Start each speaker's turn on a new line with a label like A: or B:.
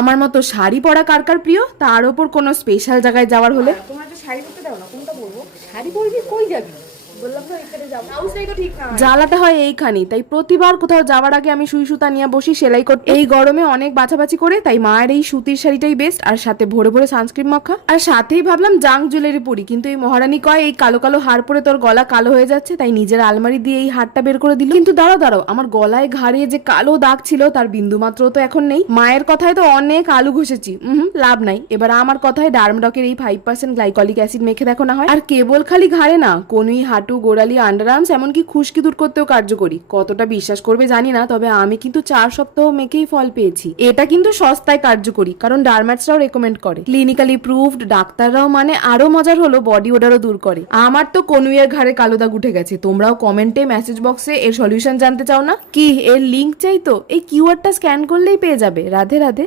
A: আমার মতো শাড়ি পরা কার কার প্রিয়? তার ওপর কোনো স্পেশাল জায়গায় যাওয়ার হলে?
B: তোমার একটা শাড়ি পরতে দাও না, কোনটা বলব শাড়ি পরবি, কই যাবি? বললাম তো এখানে যাব। ব্লাউজটাই তো ঠিক না
A: জ্বালাটা হয় এইখানি, তাই প্রতিবার কোথাও যাওয়ার আগে আমি সুই সুতা নিয়ে বসি, সেলাই করতে এই গরমে অনেক বাছাবাছি করে, তাই মায়ের এই সুতির শাড়িটাই বেস্ট আর সাথে ভরে ভরে সানস্ক্রিন মাখা। আর সাথেই ভাবলাম জাং জুয়েলারি পরি, কিন্তু এই মহারানী কয়, এই কালো কালো হার পরে তোর গলা কালো হয়ে যাচ্ছে, তাই নিজের আলমারি দিয়ে এই হারটা বের করে দিল। কিন্তু দাঁড়াও দাঁড়াও, আমার গলায় ঘাড়ে যে কালো দাগ ছিল, তার বিন্দু মাত্র তো এখন নেই। মায়ের কথায় তো অনেক আলু ঘষেছি হুম, লাভ নাই। এবার আমার কথায় ডার্মডকের এই ফাইভ পার্সেন্ট গ্লাইকলিক অ্যাসিড মেখে দেখো না হয়। আর কেবল খালি ঘাড়ে না, কোনুই হাঁটু গোড়ালি আন্ডার আর্মস এমনকি খুশকি দূর করতেও কার্যকরী। কতটা বিশ্বাস করবে জানি না, তবে আমি কিন্তু চার সপ্তাহ মেকেই ফল পেয়েছি। এটা কিন্তু সস্তায় কার্যকরী, কারণ ডার্ম্যাটসরাও রেকমেন্ড করে। ক্লিনিক্যালি প্রুভড ডাক্তাররাও মানে আরও মজার হলো বডি ওডারও দূর করে। আমার তো কনুইয়ের ঘাড়ে কালো দাগ উঠে গেছে। তোমরাও কমেন্টে মেসেজ বক্সে এর সলিউশন জানতে চাও না? কি, এর লিংক চাই তো? এই কিউআরটা স্ক্যান করলেই পেয়ে যাবে। রাধে রাধে।